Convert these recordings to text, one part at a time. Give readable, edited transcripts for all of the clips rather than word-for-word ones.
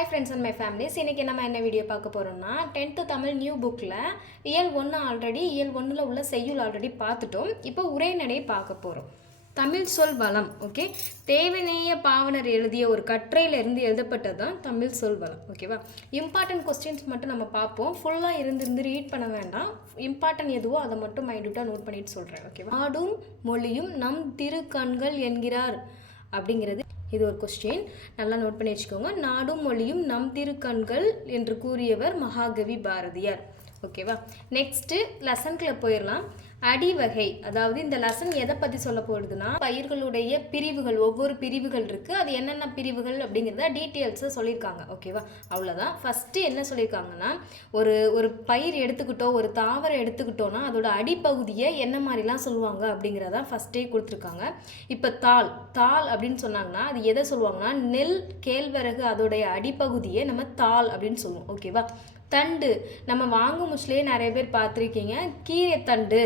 Hi friends and my families, இன்னைக்கு நம்ம என்ன வீடியோ பார்க்க போறோம்னா 10th தமிழ் நியூ புக்ல இயல் 1 ஆல்ரெடி இயல் 1ல உள்ள செய்யுள் ஆல்ரெடி பார்த்துட்டோம். இப்போ உரைநடை பார்க்க போறோம். தமிழ் சொல் வளம். ஓகே, தேவநேய பாவனர் எழுதிய ஒரு கட்டுரையில இருந்து எழுதப்பட்டது தான் தமிழ் சொல் வளம். ஓகேவா? இம்பார்ட்டன்ட் கொஸ்டின்ஸ் மட்டும் நம்ம பார்ப்போம். ஃபுல்லா இருந்து ரீட் பண்ண வேண்டாம். இம்பார்ட்டன்ட் எதுவோ அதை மட்டும் மைண்ட்யூட்டா நோட் பண்ணிட்டு சொல்றேன். ஓகேவா? நாடும் மொழியும் நம் திருக்கண்கள் என்கிறார் அப்படிங்கிறது இது ஒரு கொஸ்டின், நல்லா நோட் பண்ணி வச்சுக்கோங்க. நாடும் மொழியும் நம் திருக்கண்கள் என்று கூறியவர் மகாகவி பாரதியார். ஓகேவா? நெக்ஸ்ட்டு லெசன்குள்ளே போயிடலாம். அடிவகை, அதாவது இந்த லெசன் எதை பற்றி சொல்ல போகுதுன்னா பயிர்களுடைய பிரிவுகள், ஒவ்வொரு பிரிவுகள் இருக்குது, அது என்னென்ன பிரிவுகள் அப்படிங்கிறத டீட்டெயில்ஸை சொல்லியிருக்காங்க. ஓகேவா? அவ்வளோதான். ஃபஸ்ட்டு என்ன சொல்லியிருக்காங்கன்னா, ஒரு பயிர் எடுத்துக்கிட்டோம், ஒரு தாவரம் எடுத்துக்கிட்டோன்னா அதோட அடிப்பகுதியை என்ன மாதிரிலாம் சொல்லுவாங்க அப்படிங்கிறதான் ஃபஸ்ட்டே கொடுத்துருக்காங்க. இப்போ தாள் அப்படின்னு சொன்னாங்கன்னா அது எதை சொல்லுவாங்கன்னா, நெல் கேழ்வரகு அதோடைய அடிப்பகுதியை நம்ம தாள் அப்படின்னு சொல்லுவோம். ஓகேவா? தண்டு, நம்ம வாங்கும் முச்சிலேயே நிறைய பேர் பார்த்துருக்கீங்க, கீரை தண்டு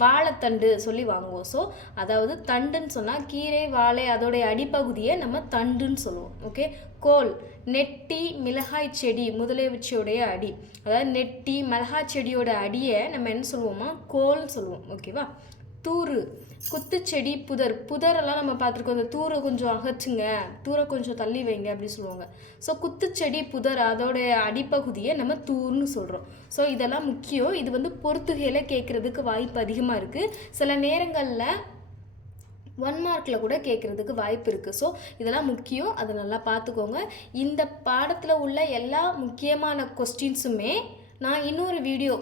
வாழைத்தண்டு சொல்லி வாங்குவோம். ஸோ அதாவது தண்டுன்னு சொன்னால் கீரை வாழை அதோடைய அடிப்பகுதியை நம்ம தண்டுன்னு சொல்லுவோம். ஓகே. கோல், நெட்டி மிளகாய் செடி முதலியவற்றையுடைய அடி, அதாவது நெட்டி மிளகாய் செடியோட அடியை நம்ம என்ன சொல்லுவோமா, கோல்னு சொல்லுவோம். ஓகேவா? தூறு, குத்துச்செடி புதரெல்லாம் நம்ம பார்த்துருக்கோம். அந்த தூரை கொஞ்சம் அகற்றுங்க, தூரை கொஞ்சம் தள்ளி வைங்க அப்படி சொல்லுவாங்க. ஸோ குத்துச்செடி புதர் அதோடைய அடிப்பகுதியை நம்ம தூர்னு சொல்கிறோம். ஸோ இதெல்லாம் முக்கியம். இது வந்து பொறுத்துகையில கேட்குறதுக்கு வாய்ப்பு அதிகமாக இருக்குது. சில நேரங்களில் 1 மார்க்கில் கூட கேட்குறதுக்கு வாய்ப்பு இருக்குது. ஸோ இதெல்லாம் முக்கியம், அதை நல்லா பார்த்துக்கோங்க. இந்த பாடத்தில் உள்ள எல்லா முக்கியமான கொஸ்டின்ஸுமே நான் இன்னொரு வீடியோ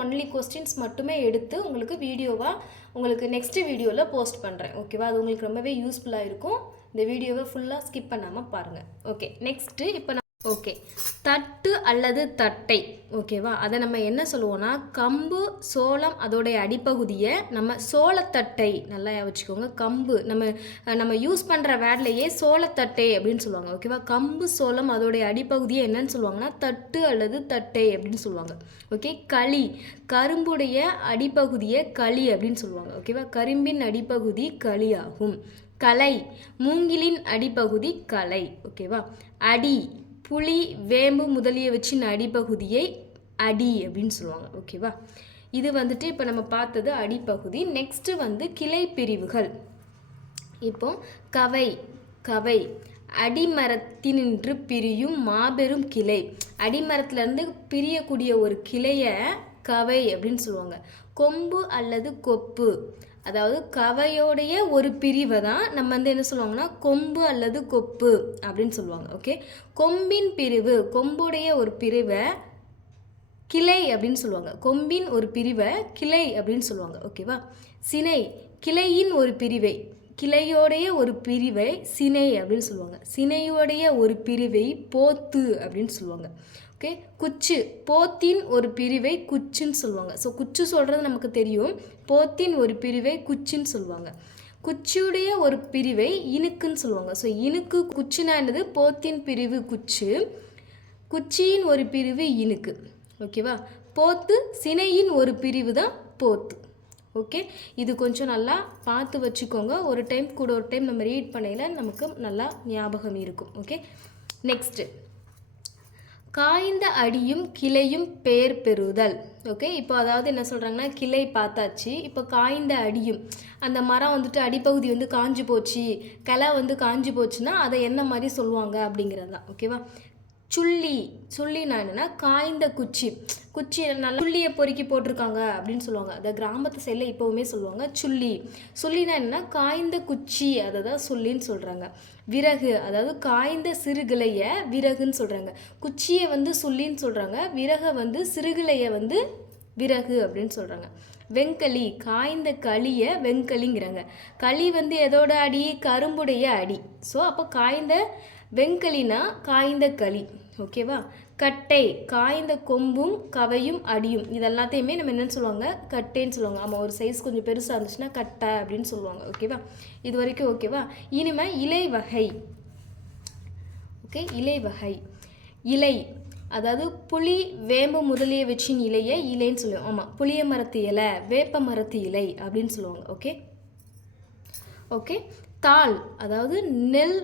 ஒன்லி கொஸ்டின்ஸ் மட்டுமே எடுத்து உங்களுக்கு வீடியோவாக உங்களுக்கு நெக்ஸ்ட் வீடியோவில் போஸ்ட் பண்ணுறேன். ஓகேவா? அது உங்களுக்கு ரொம்பவே யூஸ்ஃபுல்லாக இருக்கும். இந்த வீடியோவை ஃபுல்லாக ஸ்கிப் பண்ணாமல் பாருங்கள். ஓகே. நெக்ஸ்ட்டு இப்போ ஓகே, தட்டு அல்லது தட்டை. ஓகேவா? அதை நம்ம என்ன சொல்லுவோம்னா, கம்பு சோளம் அதோடைய அடிப்பகுதியை நம்ம சோளத்தட்டை, நல்லா வச்சுக்கோங்க. கம்பு நம்ம யூஸ் பண்ணுற வேர்ட்லையே சோளத்தட்டை அப்படின்னு சொல்லுவாங்க. ஓகேவா? கம்பு சோளம் அதோடைய அடிப்பகுதியை என்னன்னு சொல்லுவாங்கன்னா தட்டு அல்லது தட்டை அப்படின்னு சொல்லுவாங்க. ஓகே. களி, கரும்புடைய அடிப்பகுதியை களி அப்படின்னு சொல்லுவாங்க. ஓகேவா? கரும்பின் அடிப்பகுதி களி ஆகும். கலை, மூங்கிலின் அடிப்பகுதி கலை. ஓகேவா? அடி, புளி வேம்பு முதலியவற்றின் அடிப்பகுதியை அடி அப்படின்னு சொல்லுவாங்க. ஓகேவா? இது வந்துட்டு இப்போ நம்ம பார்த்தது அடிப்பகுதி. நெக்ஸ்ட்டு வந்து கிளை பிரிவுகள். இப்போ கவை அடிமரத்தினின்று பிரியும் மாபெரும் கிளை, அடிமரத்துலேருந்து பிரியக்கூடிய ஒரு கிளையை கவை அப்படின்னு சொல்லுவாங்க. கொம்பு அல்லது கொப்பு, அதாவது கவையோடைய ஒரு பிரிவை தான் நம்ம வந்து என்ன சொல்லுவாங்கன்னா கொம்பு அல்லது கொப்பு அப்படின்னு சொல்லுவாங்க. ஓகே. கொம்பின் பிரிவு, கொம்புடைய ஒரு பிரிவை கிளை அப்படின்னு சொல்லுவாங்க. கொம்பின் ஒரு பிரிவை கிளை அப்படின்னு சொல்லுவாங்க. ஓகேவா? சினை, கிளையின் ஒரு பிரிவை, கிளையோடைய ஒரு பிரிவை சினை அப்படின்னு சொல்லுவாங்க. சினையோடைய ஒரு பிரிவை போத்து அப்படின்னு சொல்லுவாங்க. ஓகே. குச்சு, போத்தின் ஒரு பிரிவை குச்சுன்னு சொல்லுவாங்க. ஸோ குச்சு சொல்கிறது நமக்கு தெரியும், போத்தின் ஒரு பிரிவை குச்சுன்னு சொல்லுவாங்க. குச்சியுடைய ஒரு பிரிவை இனுக்குன்னு சொல்லுவாங்க. ஸோ இனுக்கு குச்சுனா என்னது, போத்தின் பிரிவு குச்சு, குச்சியின் ஒரு பிரிவு இனுக்கு. ஓகேவா? போத்து சினையின் ஒரு பிரிவு தான் போத்து. ஓகே. இது கொஞ்சம் நல்லா பார்த்து வச்சுக்கோங்க. ஒரு டைம் நம்ம ரீட் பண்ணையில் நமக்கு நல்லா ஞாபகம் இருக்கும். ஓகே. நெக்ஸ்ட்டு காய்ந்த அடியும் கிளையும் பெயர் பெறுதல். ஓகே. இப்போ அதாவது என்ன சொல்கிறாங்கன்னா, கிளை பார்த்தாச்சு, இப்போ காய்ந்த அடியும், அந்த மரம் வந்துட்டு அடிப்பகுதி வந்து காஞ்சி போச்சு, கிளை வந்து காஞ்சி போச்சுன்னா அதை என்ன மாதிரி சொல்லுவாங்க அப்படிங்கிறது தான். ஓகேவா? சுள்ளினா என்னென்னா காய்ந்த குச்சி நல்லா சுள்ளியை பொறுக்கி போட்டிருக்காங்க அப்படின்னு சொல்லுவாங்க. அதை கிராமத்து சைடில் இப்போவுமே சொல்லுவாங்க சுள்ளினா என்னென்னா காய்ந்த குச்சி, அதை தான் சொல்லின்னு சொல்கிறாங்க. விறகு, அதாவது காய்ந்த சிறுகிளையை விறகுன்னு சொல்கிறாங்க. குச்சியை வந்து சொல்லின்னு சொல்கிறாங்க, விறகை வந்து சிறுகிளையை வந்து விறகு அப்படின்னு சொல்கிறாங்க. வெங்களி, காய்ந்த களியை வெங்களிங்கிறாங்க. களி வந்து எதோட அடி, கரும்புடைய அடி. ஸோ அப்போ காய்ந்த வெங்களினா காய்ந்த களி. ஓகேவா? கட்டை, காய்ந்த கொம்பும் கவையும் அடியும், இதெல்லாத்தையுமே நம்ம என்னென்னு சொல்லுவாங்க, கட்டைன்னு சொல்லுவாங்க. ஆமாம், ஒரு சைஸ் கொஞ்சம் பெருசாக இருந்துச்சுன்னா கட்டை அப்படின்னு சொல்லுவாங்க. ஓகேவா? இது வரைக்கும் ஓகேவா? இனிமேல் இலை வகை. ஓகே. இலை, அதாவது புளி வேம்பு முதலியவற்றின் இலையை இலைன்னு சொல்லுவோம். ஆமாம், புளிய மரத்து இலை, வேப்ப மரத்து இலை அப்படின்னு சொல்லுவாங்க. ஓகே. தாள், அதாவது நெல்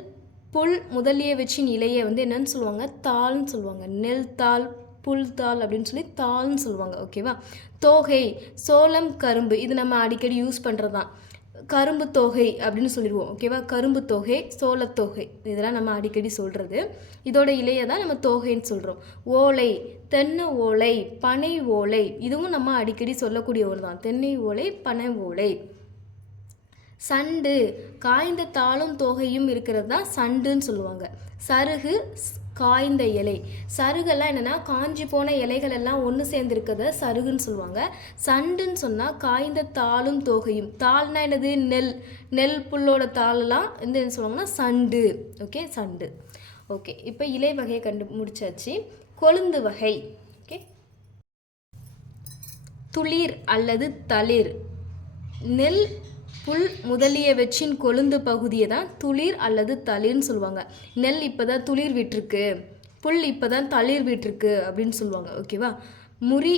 புல் முதலியவற்றின் இலையை வந்து என்னன்னு சொல்லுவாங்க, தாள்னு சொல்லுவாங்க. நெல் தாள், புல் தாள் அப்படின்னு சொல்லி தாள்னு சொல்லுவாங்க. ஓகேவா. தோகை, சோளம், கரும்பு, இது நம்ம அடிக்கடி யூஸ் பண்ணுறது தான். கரும்பு தொகை அப்படின்னு சொல்லிடுவோம். ஓகேவா. கரும்பு தொகை, சோளத்தொகை, இதெல்லாம் நம்ம அடிக்கடி சொல்கிறது. இதோட இலையை தான் நம்ம தொகைன்னு சொல்கிறோம். ஓலை, தென்னை ஓலை, பனை ஓலை, இதுவும் நம்ம அடிக்கடி சொல்லக்கூடிய ஒரு தான். தென்னை ஓலை, பனை ஓலை. சண்டு, காய்ந்த தாளும் தொகையும் இருக்கிறது தான் சண்டுன்னு சொல்லுவாங்க. சருகு, காய்ந்த இலை. சருகெல்லாம் என்னென்னா காஞ்சி போன இலைகள் எல்லாம் ஒன்று சேர்ந்து இருக்கிறத சருகுன்னு சொல்லுவாங்க. சண்டுன்னு சொன்னால் காய்ந்த தாளும் தொகையும். தாள்னா என்னது, நெல், நெல் புல்லோட தாளெல்லாம் வந்து என்ன சொல்லுவாங்கன்னா சண்டு. ஓகே, சண்டு. ஓகே, இப்போ இலை வகையை முடிச்சாச்சு. கொழுந்து வகை. ஓகே, துளிர் அல்லது தளிர். நெல், புல் முதலியவற்றின் கொழுந்து பகுதியை தான் துளிர் அல்லது தளிர்னு சொல்லுவாங்க. நெல் இப்போ தான் துளிர் விட்டுருக்கு, புல் இப்போ தான் தளிர் விட்டுருக்கு அப்படின்னு சொல்லுவாங்க. ஓகேவா. முறி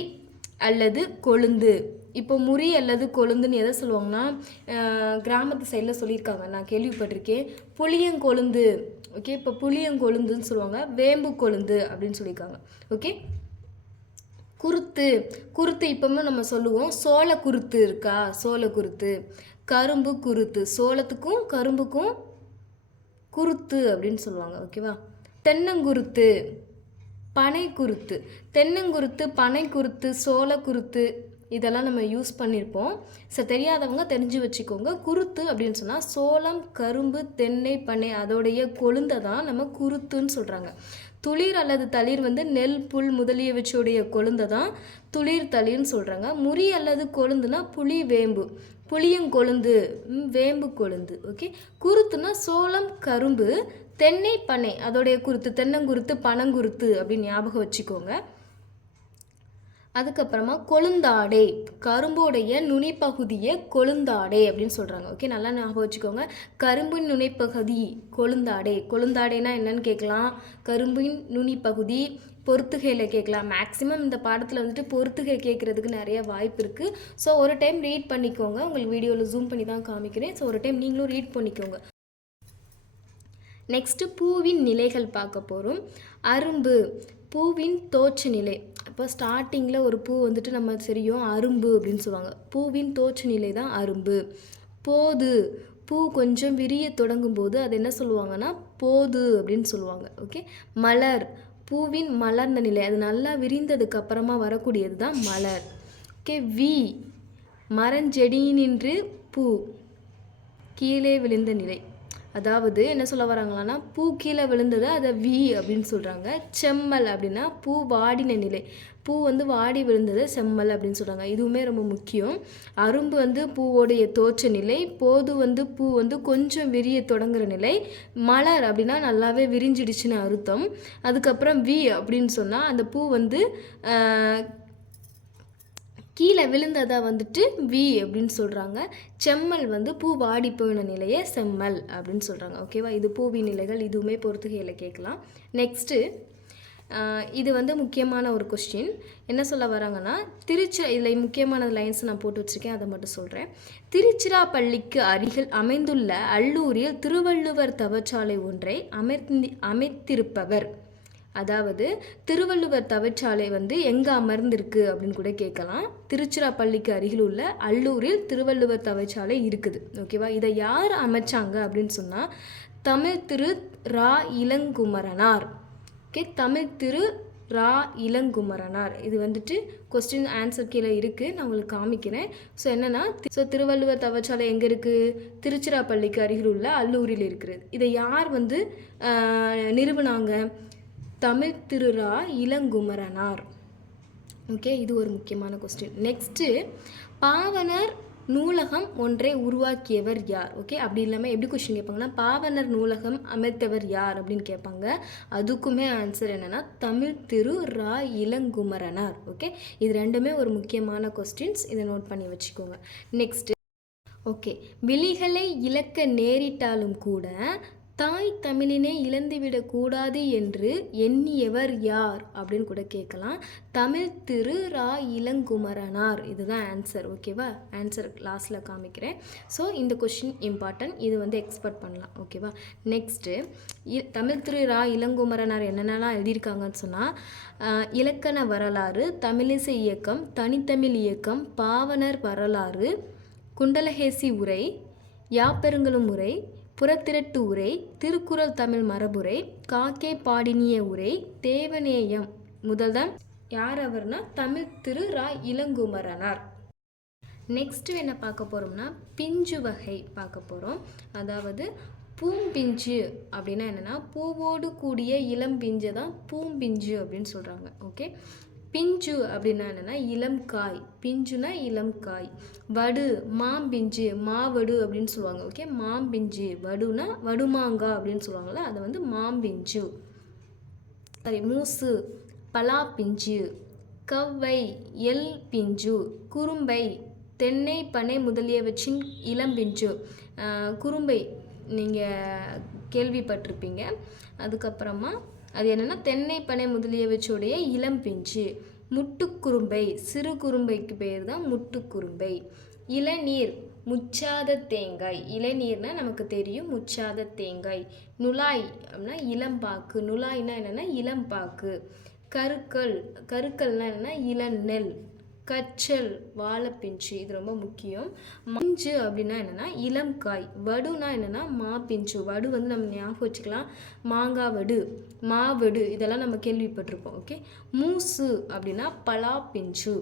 அல்லது கொழுந்து. இப்போ முறி அல்லது கொழுந்துன்னு எதை சொல்லுவாங்கன்னா, கிராமத்து சைடில் சொல்லியிருக்காங்க, நான் கேள்விப்பட்டிருக்கேன். புளியங்கொழுந்து. ஓகே, இப்போ புளியங்கொழுந்துன்னு சொல்லுவாங்க. வேம்பு கொழுந்து அப்படின்னு சொல்லியிருக்காங்க. ஓகே. குருத்து. குருத்து இப்போவும் நம்ம சொல்லுவோம். சோள குருத்து இருக்கா, சோள குருத்து. கரும்பு குருத்து. சோளத்துக்கும் கரும்புக்கும் குருத்து அப்படின்னு சொல்லுவாங்க. ஓகேவா. தென்னங்குருத்து, பனை குருத்து. தென்னங்குருத்து, பனை குருத்து, சோள குருத்து, இதெல்லாம் நம்ம யூஸ் பண்ணியிருப்போம். தெரியாதவங்க தெரிஞ்சு வச்சுக்கோங்க. குருத்து அப்படின்னு சொன்னால் சோளம், கரும்பு, தென்னை, பனை அதோடைய கொழுந்தை தான் நம்ம குருத்துன்னு சொல்கிறாங்க. துளிர் அல்லது தளிர் வந்து நெல், புல் முதலியவற்றுடைய கொழுந்தை தான் துளிர், தளிர்னு சொல்கிறாங்க. முறி அல்லது கொழுந்துனா புளி, வேம்பு. புளியங்கொழுந்து, வேம்பு கொழுந்து. ஓகே. குருத்துனா சோளம், கரும்பு, தென்னை, பனை அதோடைய குருத்து. தென்னங்குருத்து, பனங்குருத்து அப்படின்னு ஞாபகம் வச்சுக்கோங்க. அதுக்கப்புறமா கொழுந்தாடை. கரும்போடைய நுனிப்பகுதியை கொழுந்தாடை அப்படின்னு சொல்கிறாங்க. ஓகே, நல்லா ஞாபகம் வச்சுக்கோங்க. கரும்பின் நுனிப்பகுதி கொழுந்தாடை. கொழுந்தாடைனா என்னன்னு கேட்கலாம். கரும்பின் நுனிப்பகுதி பொறுத்துகையில் கேட்கலாம். மேக்ஸிமம் இந்த பாடத்தில் வந்துட்டு பொறுத்துகை கேட்குறதுக்கு நிறைய வாய்ப்பு இருக்குது. ஸோ ஒரு டைம் ரீட் பண்ணிக்கோங்க. உங்களுக்கு வீடியோவில் ஜூம் பண்ணி தான் காமிக்கிறேன். ஸோ ஒரு டைம் நீங்களும் ரீட் பண்ணிக்கோங்க. நெக்ஸ்ட்டு பூவின் நிலைகள் பார்க்க போகிறோம். அரும்பு, பூவின் தோற்ற நிலை. இப்போ ஸ்டார்டிங்கில் ஒரு பூ வந்துட்டு நம்ம தெரியும் அரும்பு அப்படின்னு சொல்லுவாங்க. பூவின் தோற்ற நிலை தான் அரும்பு. போது, பூ கொஞ்சம் விரிய தொடங்கும் போது அது என்ன சொல்லுவாங்கன்னா போது அப்படின்னு சொல்லுவாங்க. ஓகே. மலர், பூவின் மலர்ந்த நிலை, அது நல்லா விரிந்ததுக்கு அப்புறமா வரக்கூடியது தான் மலர். ஓகே. வி, மரஞ்செடியினின்று பூ கீழே விழுந்த நிலை. அதாவது என்ன சொல்ல வராங்களான்னா பூ கீழே விழுந்ததை அதை வி அப்படின்னு சொல்கிறாங்க. செம்மல் அப்படின்னா பூ வாடின நிலை. பூ வந்து வாடி விழுந்தது செம்மல் அப்படின்னு சொல்கிறாங்க. இதுவுமே ரொம்ப முக்கியம். அரும்பு வந்து பூவோடைய தோற்ற நிலை. போது வந்து பூ வந்து கொஞ்சம் விரிய தொடங்குற நிலை. மலர் அப்படின்னா நல்லாவே விரிஞ்சிடுச்சுன்னு அர்த்தம். அதுக்கப்புறம் வி அப்படின்னு சொன்னால் அந்த பூ வந்து கீழே விழுந்ததை வந்துட்டு வி அப்படின்னு சொல்கிறாங்க. செம்மல் வந்து பூ வாடி போயின நிலையை செம்மல் அப்படின்னு சொல்கிறாங்க. ஓகேவா. இது பூவின் நிலைகள். இதுவுமே பொறுத்துகையில் கேட்கலாம். நெக்ஸ்ட்டு இது வந்து முக்கியமான ஒரு கொஸ்டின். என்ன சொல்ல வராங்கன்னா இதில் முக்கியமான லைன்ஸ் நான் போட்டு வச்சுருக்கேன், அதை மட்டும் சொல்கிறேன். திருச்சிராப்பள்ளிக்கு அருகில் அமைந்துள்ள அல்லூரில் திருவள்ளுவர் தவச்சாலை ஒன்றை அமைத்திருப்பவர். அதாவது திருவள்ளுவர் தவச்சாலை வந்து எங்கே அமர்ந்திருக்கு அப்படின்னு கூட கேட்கலாம். திருச்சிராப்பள்ளிக்கு அருகில் உள்ள அல்லூரில் திருவள்ளுவர் தவச்சாலை இருக்குது. ஓகேவா. இதை யார் அமைச்சாங்க அப்படின்னு சொன்னால் தமிழ் திரு ரா இளங்குமரனார். ஓகே. தமிழ் திரு ரா இளங்குமரனார். இது வந்துட்டு கொஸ்டின் ஆன்சர் கீழே இருக்குது, நான் உங்களுக்கு காமிக்கிறேன். ஸோ என்னென்னா திருவள்ளுவர் தவச்சாலை எங்கே இருக்குது, திருச்சிராப்பள்ளிக்கு அருகில் உள்ள அல்லூரில் இருக்கிறது. இதை யார் வந்து நிறுவனாங்க, தமிழ் திரு ரா இளங்குமரனார். ஓகே. இது ஒரு முக்கியமான கொஸ்டின். நெக்ஸ்ட்டு பாவனர் நூலகம் ஒன்றை உருவாக்கியவர் யார். ஓகே. அப்படி இல்லாமல் எப்படி கொஸ்டின் கேட்பாங்கன்னா பாவனர் நூலகம் அமைத்தவர் யார் அப்படின்னு கேட்பாங்க. அதுக்குமே ஆன்சர் என்னென்னா தமிழ் திரு ரா இளங்குமரனார். ஓகே. இது ரெண்டுமே ஒரு முக்கியமான கொஸ்டின்ஸ், இதை நோட் பண்ணி வச்சுக்கோங்க. நெக்ஸ்ட்டு, ஓகே, விழிகளை இழக்க நேரிட்டாலும் கூட தமிழ் திரு ரா இளங்குமரனார் எழுதிய நூல்கள் வந்து ரொம்ப முக்கியம். ஓகே. விழிகளை இழக்க நேரிட்டாலும் கூட தமிழ் திரு ரா இளங்குமரனார் எழுதிய நூல்கள் வந்து ரொம்ப முக்கியம். ஓகே. தாய் தமிழினை இழந்துவிடக்கூடாது என்று எண்ணியவர் யார் அப்படின்னு கூட கேட்கலாம். தமிழ் திரு ரா இளங்குமரனார். இதுதான் ஆன்சர். ஓகேவா? ஆன்சர் லாஸ்ட்டில் காமிக்கிறேன். ஸோ இந்த கொஷின் இம்பார்ட்டன்ட். இது வந்து எக்ஸ்பெக்ட் பண்ணலாம். ஓகேவா? நெக்ஸ்ட்டு தமிழ் திரு ரா இளங்குமரனார் என்னென்னலாம் எழுதியிருக்காங்கன்னு சொன்னால் இலக்கண வரலாறு, தமிழிசை இயக்கம், தனித்தமிழ் இயக்கம், பாவனர் வரலாறு, குண்டலகேசி உரை, யாப்பெருங்கலும் உரை, புறத்திரட்டு உரை, திருக்குறள் தமிழ் மரபுரை, காக்கே பாடினிய உரை, தேவநேயம். முதல்தான் யார் அவர்னா தமிழ் திரு ரா இளங்குமரனார். நெக்ஸ்ட் என்ன பார்க்க போகிறோம்னா பிஞ்சு வகை பார்க்க போகிறோம். அதாவது பூம்பிஞ்சு அப்படின்னா என்னென்னா பூவோடு கூடிய இளம் பிஞ்சை தான் பூம்பிஞ்சு அப்படின்னு சொல்கிறாங்க. ஓகே, பிஞ்சு அப்படின்னா என்னென்னா இளம் காய். பிஞ்சுனா இளம் காய். வடு மாம்பிஞ்சு, மாவடு அப்படின்னு சொல்லுவாங்க. ஓகே, மாம்பிஞ்சு. வடுனா வடுமாங்காய் அப்படின்னு சொல்லுவாங்கள்ல, அதை வந்து மாம்பிஞ்சு. சரி, மூசு பலா பிஞ்சு, கவ்வை எல் பிஞ்சு, குறும்பை தென்னை பனை முதலியவற்றின் இளம்பிஞ்சு. குறும்பை நீங்கள் கேள்விப்பட்டிருப்பீங்க. அதுக்கப்புறமா அது என்னென்னா தென்னை பனை முதலியவற்றுடைய இளம்பிஞ்சு. முட்டுக்குறும்பை, சிறு குறும்பைக்கு பேர் தான் முட்டுக்குறும்பை. இளநீர் முச்சாத தேங்காய். இளநீர்னா நமக்கு தெரியும், முச்சாத தேங்காய். நுழாய் அப்படின்னா இளம்பாக்கு. நுழாய்னா என்னென்னா இளம்பாக்கு. கருக்கல், கருக்கல்னா என்னென்னா இளநெல். கச்சல் வாழைப்பிஞ்சு, இது ரொம்ப முக்கியம். மஞ்சு அப்படின்னா என்னென்னா இளம் காய். வடுனா என்னென்னா மாப்பிஞ்சு. வடு வந்து நம்ம ஞாபகம் வச்சுக்கலாம், மாங்காய் வடு, மாவடு, இதெல்லாம் நம்ம கேள்விப்பட்டிருப்போம். ஓகே, மூசு அப்படின்னா பலா பிஞ்சு.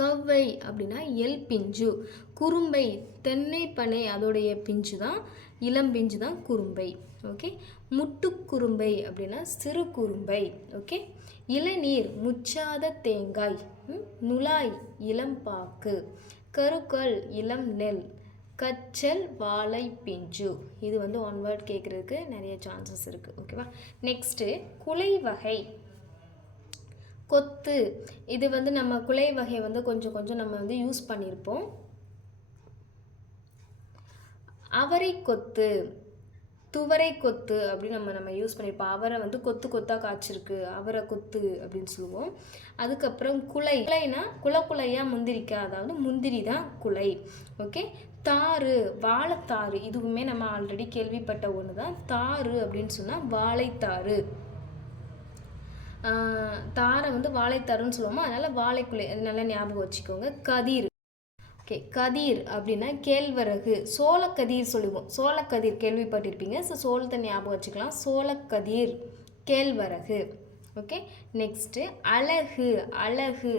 கவ்வை அப்படின்னா எல் பிஞ்சு. குறும்பை தென்னை பனை அதோடைய பிஞ்சு தான், இளம் பிஞ்சு தான் குறும்பை. ஓகே, முட்டுக்குறும்பை அப்படின்னா சிறு குறும்பை. ஓகே, இளநீர் முச்சாத தேங்காய். நுழாய் இளம்பாக்கு. கருக்கல் இளம் நெல். கச்சல் வாழை பிஞ்சு. இது வந்து ஒன் வேர்ட் கேட்குறதுக்கு நிறைய சான்சஸ் இருக்குது. ஓகேவா? நெக்ஸ்ட்டு குலை வகை. கொத்து. இது வந்து நம்ம குலை வகை வந்து கொஞ்சம் கொஞ்சம் நம்ம வந்து யூஸ் பண்ணியிருப்போம். அவரை கொத்து, துவரை கொத்து அப்படின்னு நம்ம யூஸ் பண்ணியிருப்போம். அவரை வந்து கொத்து கொத்தாக காய்ச்சிருக்கு, அவரை கொத்து அப்படின்னு சொல்லுவோம். அதுக்கப்புறம் குலை. குலைனா குலையாக முந்திரிக்காய், அதாவது முந்திரி தான் குலை. ஓகே, தாறு வாழைத்தாறு. இதுவுமே நம்ம ஆல்ரெடி கேள்விப்பட்ட ஒன்று தான். தாறு அப்படின்னு சொன்னால் வாழைத்தாறு. தாரை வந்து வாழைத்தாருன்னு சொல்லுவோமா, அதனால் வாழைக்குலை, அது நல்லா ஞாபகம் வச்சுக்கோங்க. கதிர். ஓகே, கதிர் அப்படின்னா கேழ்வரகு. சோளக்கதிர் சொல்லுவோம். சோளக்கதிர் கேள்விப்பட்டிருப்பீங்க. ஸோ சோளத்தை ஞாபகம் வச்சுக்கலாம். சோளக்கதிர், கேழ்வரகு. ஓகே, நெக்ஸ்ட்டு அழகு. அழகு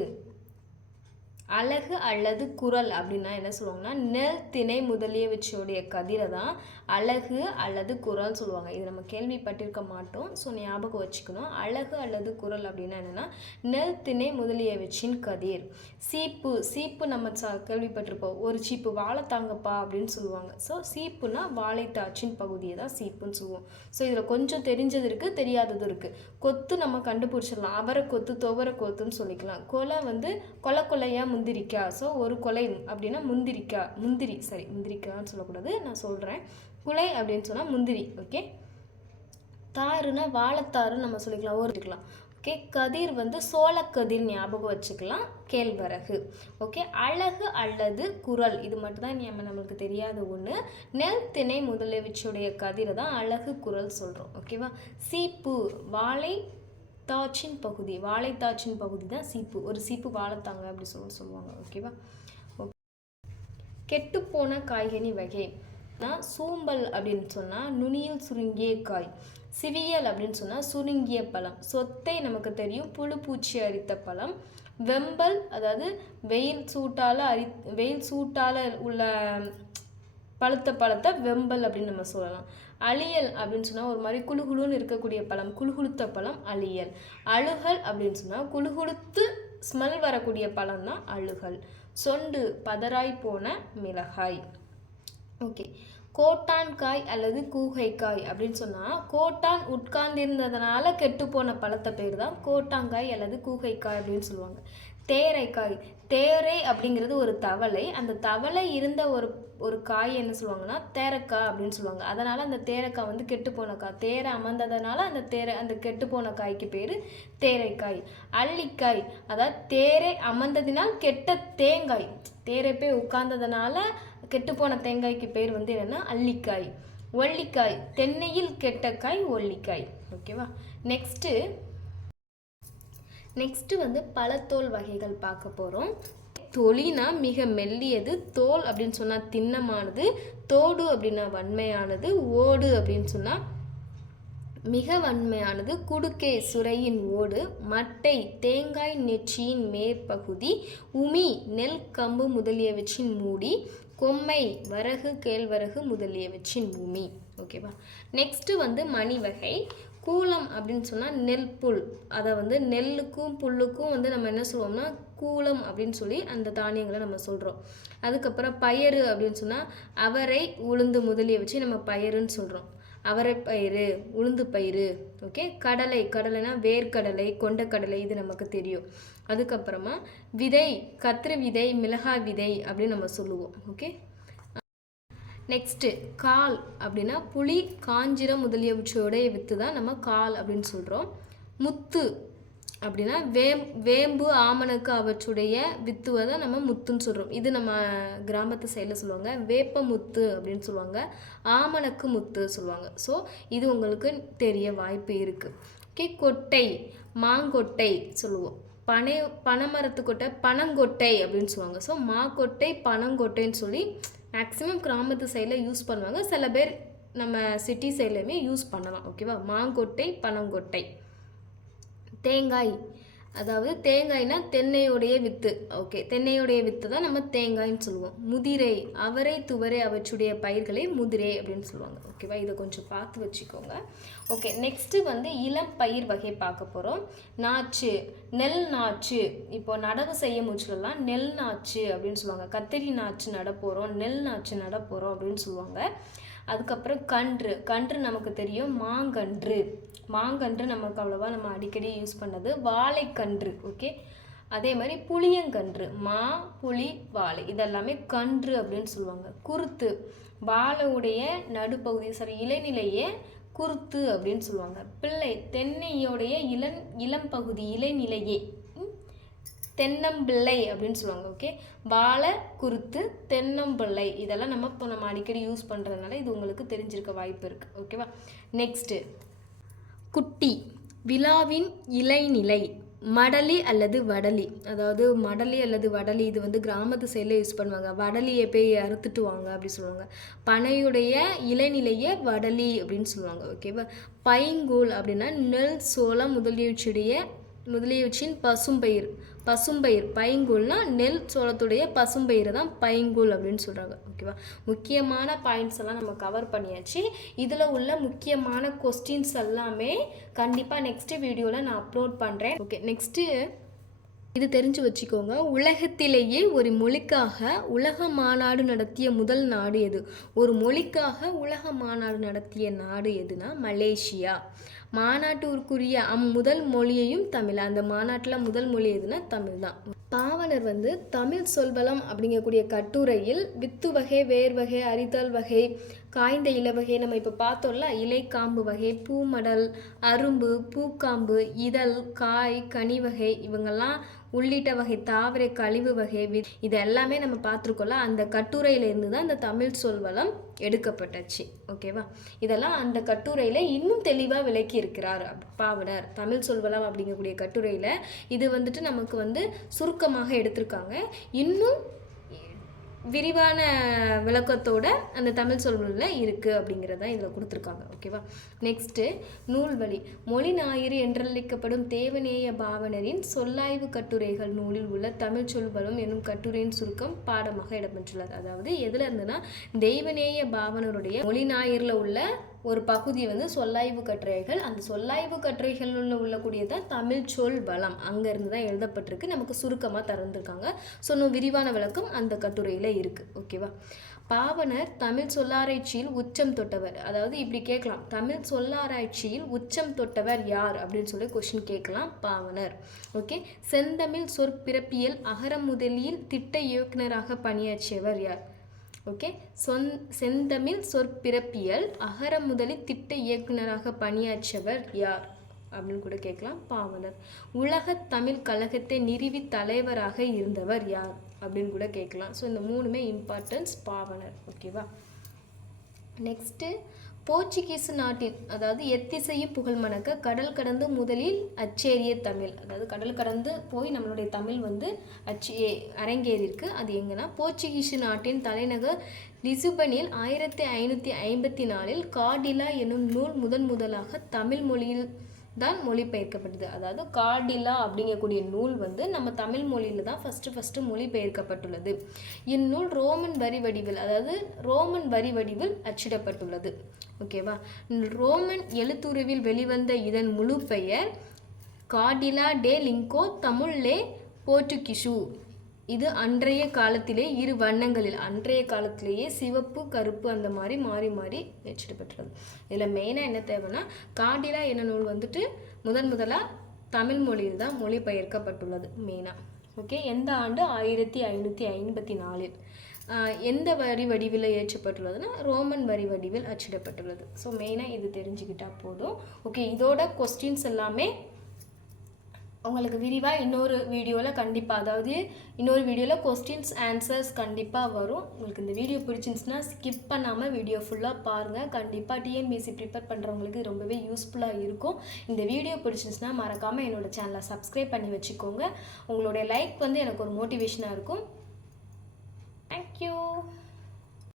அழகு அல்லது குரல் அப்படின்னா என்ன சொல்லுவாங்கன்னா நெல் திணை முதலியவற்றுடைய கதிரை தான் அழகு அல்லது குரல் சொல்லுவாங்க. இது நம்ம கேள்விப்பட்டிருக்க மாட்டோம். ஸோ ஞாபகம் வச்சுக்கணும். அழகு அல்லது குரல் அப்படின்னா என்னென்னா நெல் திணை முதலியவற்றின் கதிர். சீப்பு. சீப்பு நம்ம கேள்விப்பட்டிருப்போம். ஒரு சீப்பு வாழைத்தாங்கப்பா அப்படின்னு சொல்லுவாங்க. ஸோ சீப்புனா வாழைத்தாச்சின் பகுதியை தான் சீப்புன்னு சொல்லுவோம். ஸோ இதில் கொஞ்சம் தெரிஞ்சது இருக்குது, தெரியாதது இருக்குது. கொத்து நம்ம கண்டுபிடிச்சிடலாம். அவரை கொத்து, துவரை கொத்துன்னு சொல்லிக்கலாம். கொலை வந்து கொலையாக முந்திரிக்காய். ஸோ ஒரு கொலை அப்படின்னா முந்திரிக்காய். முந்திரிக்கான்னு சொல்லக்கூடாது, நான் சொல்கிறேன். குலை அப்படின்னு சொன்னால் முந்திரி. ஓகே, தாருன்னா வாழைத்தாருன்னு நம்ம சொல்லிக்கலாம், ஓரிக்கலாம். ஓகே, கதிர் வந்து சோளக்கதிர் ஞாபகம் வச்சுக்கலாம். கேழ்வரகு. ஓகே, அழகு அல்லது குரல், இது மட்டும்தான் நம்மளுக்கு தெரியாத ஒன்று. நெல் திணை முதலியவற்றுடைய கதிரை தான் அழகு குரல் சொல்கிறோம். ஓகேவா? சீப்பு வாழை தாச்சின் பகுதி. வாழைத்தாச்சின் பகுதி தான் சீப்பு. ஒரு சீப்பு வாழைத்தாங்க அப்படி சொல்லுவாங்க. ஓகேவா? கெட்டுப்போன காய்கனி வகை. சூம்பல் அப்படின்னு சொன்னால் நுனியில் சுருங்கிய காய். சிவியல் அப்படின்னு சொன்னால் சுருங்கிய பழம். சொத்தை நமக்கு தெரியும், புழு பூச்சி அரித்த பழம். வெம்பல் அதாவது வெயில் சூட்டால் உள்ள பழுத்த பழத்தை வெம்பல் அப்படின்னு நம்ம சொல்லலாம். அழியல் அப்படின்னு சொன்னால் ஒரு மாதிரி குழுகுழுன்னு இருக்கக்கூடிய பழம், குழுகுழுத்த பழம் அழியல். அழுகல் அப்படின்னு சொன்னால் குழுகுழுத்து ஸ்மெல் வரக்கூடிய பழம் தான் அழுகல். சொண்டு பதராய் போன மிளகாய். ஓகே, கோட்டான் காய் அல்லது கூகைக்காய் அப்படின்னு சொன்னால் கோட்டான் உட்கார்ந்திருந்ததுனால கெட்டுப்போன பழத்தை பேர் தான் கோட்டாங்காய் அல்லது கூகைக்காய் அப்படின்னு சொல்லுவாங்க. தேரைக்காய். தேரை அப்படிங்கிறது ஒரு தவளை. அந்த தவளை இருந்த ஒரு காய் என்ன சொல்லுவாங்கன்னா தேரைக்காய் அப்படின்னு சொல்லுவாங்க. அதனால் அந்த தேரைக்காய் வந்து கெட்டுப்போன காய். தேரை அமர்ந்ததுனால அந்த கெட்டுப்போன காய்க்கு பேர் தேரைக்காய். அல்லிக்காய், அதாவது தேரை அமர்ந்ததினால் கெட்ட தேங்காய். தேரை போய் உட்கார்ந்ததுனால கெட்டுப்போன தேங்காய்க்கு பேர் வந்து என்னென்னா அல்லிக்காய். ஒல்லிக்காய், தென்னையில் கெட்ட காய் ஒல்லிக்காய். ஓகேவா. நெக்ஸ்ட்டு வந்து பழத்தோல் வகைகள் பார்க்க போகிறோம். தொலினா மிக மெல்லியது, தோல் அப்படின்னு சொன்னால் திண்ணமானது, தோடு அப்படின்னா வன்மையானது, ஓடு அப்படின்னு சொன்னால் மிக வன்மையானது, குடுக்கை சுரையின் ஓடு, மட்டை தேங்காய் நெற்றியின் மேற்பகுதி, உமி நெல் கம்பு முதலியவற்றின் மூடி, கொம்மை வரகு கேழ்வரகு முதலியவற்றின் பூமி. ஓகேவா. நெக்ஸ்ட்டு வந்து மணி வகை. கூலம் அப்படின்னு சொன்னால் நெல் புல். அதை வந்து நெல்லுக்கும் புல்லுக்கும் வந்து நம்ம என்ன சொல்லுவோம்னா கூலம் அப்படின்னு சொல்லி அந்த தானியங்களை நம்ம சொல்கிறோம். அதுக்கப்புறம் பயறு அப்படின்னு சொன்னால் அவரை உளுந்து முதலிய வச்சு நம்ம பயறுன்னு சொல்கிறோம். அவரை பயிறு, உளுந்து பயிறு. ஓகே. கடலைனா வேர்க்கடலை, கொண்டக்கடலை, இது நமக்கு தெரியும். அதுக்கப்புறமா விதை, கத்திரி விதை, மிளகாய் விதை அப்படின்னு நம்ம சொல்லுவோம். ஓகே. நெக்ஸ்ட்டு கால் அப்படின்னா புளி, காஞ்சிரம் முதலியவற்றோடைய வித்து தான் நம்ம கால் அப்படின்னு சொல்கிறோம். முத்து அப்படின்னா வேம்பு, ஆமணக்கு அவற்றுடைய வித்துவை தான் நம்ம முத்துன்னு சொல்கிறோம். இது நம்ம கிராமத்து சைடில் சொல்லுவாங்க. வேப்ப முத்து அப்படின்னு சொல்லுவாங்க, ஆமணக்கு முத்து சொல்லுவாங்க. ஸோ இது உங்களுக்கு தெரிய வாய்ப்பு இருக்குது. ஓகே. கொட்டை, மாங்கொட்டை சொல்லுவோம். பனைமரத்து கொட்டை பனங்கொட்டை அப்படின்னு சொல்லுவாங்க. ஸோ மாக்கொட்டை பனங்கொட்டைன்னு சொல்லி மேக்ஸிமம் கிராமத்து சைடில் யூஸ் பண்ணுவாங்க. சில பேர் நம்ம சிட்டி சைட்லையுமே யூஸ் பண்ணலாம். ஓகேவா. மாங்கொட்டை பனங்கொட்டை. தேங்காய், அதாவது தேங்காய்னா தென்னையுடைய வித்து. ஓகே. தென்னையுடைய வித்து தான் நம்ம தேங்காய்ன்னு சொல்லுவோம். முதிரை, அவரை துவரை அவற்றுடைய பயிர்களை முதிரை அப்படின்னு சொல்லுவாங்க. ஓகேவா. இதை கொஞ்சம் பார்த்து வச்சுக்கோங்க. ஓகே. நெக்ஸ்ட்டு வந்து இளம் பயிர் வகை பார்க்க போகிறோம். நாச்சு, நெல் நாச்சு. இப்போ நடவு செய்ய முச்சுலாம் நெல் நாச்சு அப்படின்னு சொல்லுவாங்க. கத்திரி நாச்சு நட போகிறோம், நெல் நாச்சு நட போகிறோம் அப்படின்னு சொல்லுவாங்க. அதுக்கப்புறம் கன்று நமக்கு தெரியும். மாங்கன்று நமக்கு அவ்வளோவா நம்ம அடிக்கடி யூஸ் பண்ணது. வாழைக்கன்று. ஓகே. அதே மாதிரி புளியங்கன்று, புளி வாழை, இதெல்லாமே கன்று அப்படின்னு சொல்லுவாங்க. குருத்து, வாழையுடைய நடுப்பகுதி இலைநிலையே குருத்து அப்படின்னு சொல்லுவாங்க. பிள்ளை, தென்னையோடைய இளம் பகுதி இலைநிலையே தென்னம்பிள்ளை அப்படின்னு சொல்லுவாங்க. ஓகே. வாழை, குருத்து, தென்னம்பிள்ளை, இதெல்லாம் நம்ம அடிக்கடி யூஸ் பண்ணுறதுனால இது உங்களுக்கு தெரிஞ்சிருக்க வாய்ப்பு இருக்குது. ஓகேவா. நெக்ஸ்ட்டு குட்டி, விழாவின் இலைநிலை, மடலி அல்லது வடலி. அதாவது மடலி அல்லது வடலி இது வந்து கிராமத்து சைடில் யூஸ் பண்ணுவாங்க. வடலியை போய் அறுத்துட்டு வாங்க அப்படி சொல்லுவாங்க. பனையுடைய இலைநிலையை வடலி அப்படின்னு சொல்லுவாங்க. ஓகேவா. பைங்கூழ் அப்படின்னா நெல், சோளம் முதலியவற்றின் பசும்பயிர். பைங்கூழ்னா நெல், சோளத்துடைய பசும்பயிர் தான் பைங்கூழ் அப்படின்னு சொல்கிறாங்க. ஓகேவா. முக்கியமான பாயிண்ட்ஸ் எல்லாம் நம்ம கவர் பண்ணியாச்சு. இதில் உள்ள முக்கியமான கொஸ்டின்ஸ் எல்லாமே கண்டிப்பாக நெக்ஸ்ட்டு வீடியோவில் நான் அப்லோட் பண்ணுறேன். ஓகே. நெக்ஸ்ட்டு இது தெரிஞ்சு வச்சுக்கோங்க. உலகத்திலேயே ஒரு மொழிக்காக உலக மாநாடு நடத்திய முதல் நாடு எது? ஒரு மொழிக்காக உலக மாநாடு நடத்திய நாடு எதுனா மலேசியா. மாநாட்டிற்குரிய முதல் மொழியையும் தமிழ். அந்த மாநாட்டில் முதல் மொழி எதுனா தமிழ் தான். பாவனர் வந்து தமிழ் சொல்வளம் அப்படிங்கக்கூடிய கட்டுரையில் வித்து வகை, வேர் வகை, அரிதல் வகை, காய்ந்த இலவகை, நம்ம இப்போ பார்த்தோம்ல, இலைக்காம்பு வகை, பூமடல், அரும்பு, பூக்காம்பு, இதழ், காய், கனி வகை, இவங்கெல்லாம் உள்ளிட்ட வகை தாவர கழிவு வகை, இது எல்லாமே நம்ம பார்த்துருக்கோம்ல. அந்த கட்டுரையிலேருந்து தான் இந்த தமிழ் சொல்வளம் எடுக்கப்பட்டுச்சு. ஓகேவா. இதெல்லாம் அந்த கட்டுரையில் இன்னும் தெளிவாக விளக்கி இருக்கிறார் பாவனர். தமிழ் சொல்வளம் அப்படிங்கக்கூடிய கட்டுரையில் இது வந்துட்டு நமக்கு வந்து சுருக்கமாக எடுத்திருக்காங்க. இன்னும் விரிவான விளக்கத்தோட அந்த தமிழ் சொல்வதில் இருக்குது அப்படிங்கிறத இதில் கொடுத்துருக்காங்க. ஓகேவா. நெக்ஸ்ட்டு நூல்வழி. மொழி ஞாயிறு என்றழைக்கப்படும் தேவநேய பாவனரின் சொல்லாய்வு கட்டுரைகள் நூலில் உள்ள தமிழ் சொல்வளம் என்னும் கட்டுரையின் சுருக்கம் பாடமாக இடம்பெற்றுள்ளது. அதாவது எதில் இருந்துன்னா தெய்வநேய பாவனருடைய மொழி ஞாயிறில் உள்ள ஒரு பகுதி வந்து சொல்லாய்வு கட்டுரைகள். அந்த சொல்லாய்வு கட்டுரைகளில் உள்ளக்கூடியதான் தமிழ் சொல் வளம். அங்கேருந்து தான் எழுதப்பட்டிருக்கு. நமக்கு சுருக்கமாக திறந்துருக்காங்க. ஸோ இன்னும் விரிவான விளக்கம் அந்த கட்டுரையில் இருக்குது. ஓகேவா. பாவணர் தமிழ் சொல்லாராய்ச்சியில் உச்சம் தொட்டவர். அதாவது இப்படி கேட்கலாம், தமிழ் சொல்லாராய்ச்சியில் உச்சம் தொட்டவர் யார் அப்படின்னு சொல்லி கொஷின் கேட்கலாம். பாவணர். ஓகே. செந்தமிழ் சொற்பிறப்பியல் அகரமுதலியில் திட்ட இயக்குனராக பணியாற்றியவர் யார்? ஓகே. செந்தமிழ் சொற்பிறப்பியல் அகரமுதலி திட்ட இயக்குனராக பணியாற்றியவர் யார் அப்படின்னு கூட கேட்கலாம். பாவணர். உலக தமிழ் கழகத்தை நிறுவி தலைவராக இருந்தவர் யார் அப்படின்னு கூட கேட்கலாம். ஸோ இந்த மூணுமே இம்பார்ட்டன்ஸ் பாவணர். ஓகேவா. நெக்ஸ்ட்டு, போர்ச்சுகீஸ் நாட்டின் அதாவது எத்திசையும் புகழ் மணக்க கடல் கடந்து முதலில் அச்சேரிய தமிழ். அதாவது கடல் கடந்து போய் நம்மளுடைய தமிழ் வந்து அரங்கேறியிருக்கு. அது எங்கன்னா போர்ச்சுகீஸ் நாட்டின் தலைநகர் லிசுபனில் 1554 கார்டிலா என்னும் நூல் முதலாக தமிழ் மொழியில் தான் மொழிபெயர்க்கப்பட்டது. அதாவது கார்டிலா அப்படிங்கக்கூடிய நூல் வந்து நம்ம தமிழ் மொழியில் தான் ஃபஸ்ட்டு மொழிபெயர்க்கப்பட்டுள்ளது. இந்நூல் ரோமன் வரி வடிவில் அச்சிடப்பட்டுள்ளது. ஓகேவா. ரோமன் எழுத்துருவில் வெளிவந்த இதன் முழு பெயர் கார்டிலா டே லிங்கோ தமிழே போர்ச்சுகீசு. இது அன்றைய காலத்திலே இரு வண்ணங்களில், அன்றைய காலத்திலேயே சிவப்பு கருப்பு அந்த மாதிரி மாறி மாறி அச்சிடப்பட்டுள்ளது. இதில் மெயினாக என்ன தேவைன்னா, கார்டிலா என்ன நூல் வந்துட்டு முதலாக தமிழ் மொழியில் தான் மொழிபெயர்க்கப்பட்டுள்ளது மெயினாக. ஓகே. எந்த ஆண்டு? 1554. எந்த வரி வடிவில் ஏற்றப்பட்டுள்ளதுன்னா ரோமன் வரி வடிவில் அச்சிடப்பட்டுள்ளது. ஸோ மெயினாக இது தெரிஞ்சுக்கிட்டால் போதும். ஓகே. இதோட கொஸ்டின்ஸ் எல்லாமே உங்களுக்கு விரிவாக இன்னொரு வீடியோவில் கொஸ்டின்ஸ் ஆன்சர்ஸ் கண்டிப்பாக வரும். உங்களுக்கு இந்த வீடியோ பிடிச்சிருந்துச்சுன்னா ஸ்கிப் பண்ணாமல் வீடியோ ஃபுல்லாக பாருங்கள். கண்டிப்பாக டிஎன்பிஎஸ்சி ப்ரிப்பேர் பண்ணுறவங்களுக்கு ரொம்பவே யூஸ்ஃபுல்லாக இருக்கும். இந்த வீடியோ பிடிச்சிருந்துச்சுன்னா மறக்காமல் என்னோடய சேனலை சப்ஸ்கிரைப் பண்ணி வச்சுக்கோங்க. உங்களுடைய லைக் வந்து எனக்கு ஒரு மோட்டிவேஷனாக இருக்கும். தேங்க்யூ.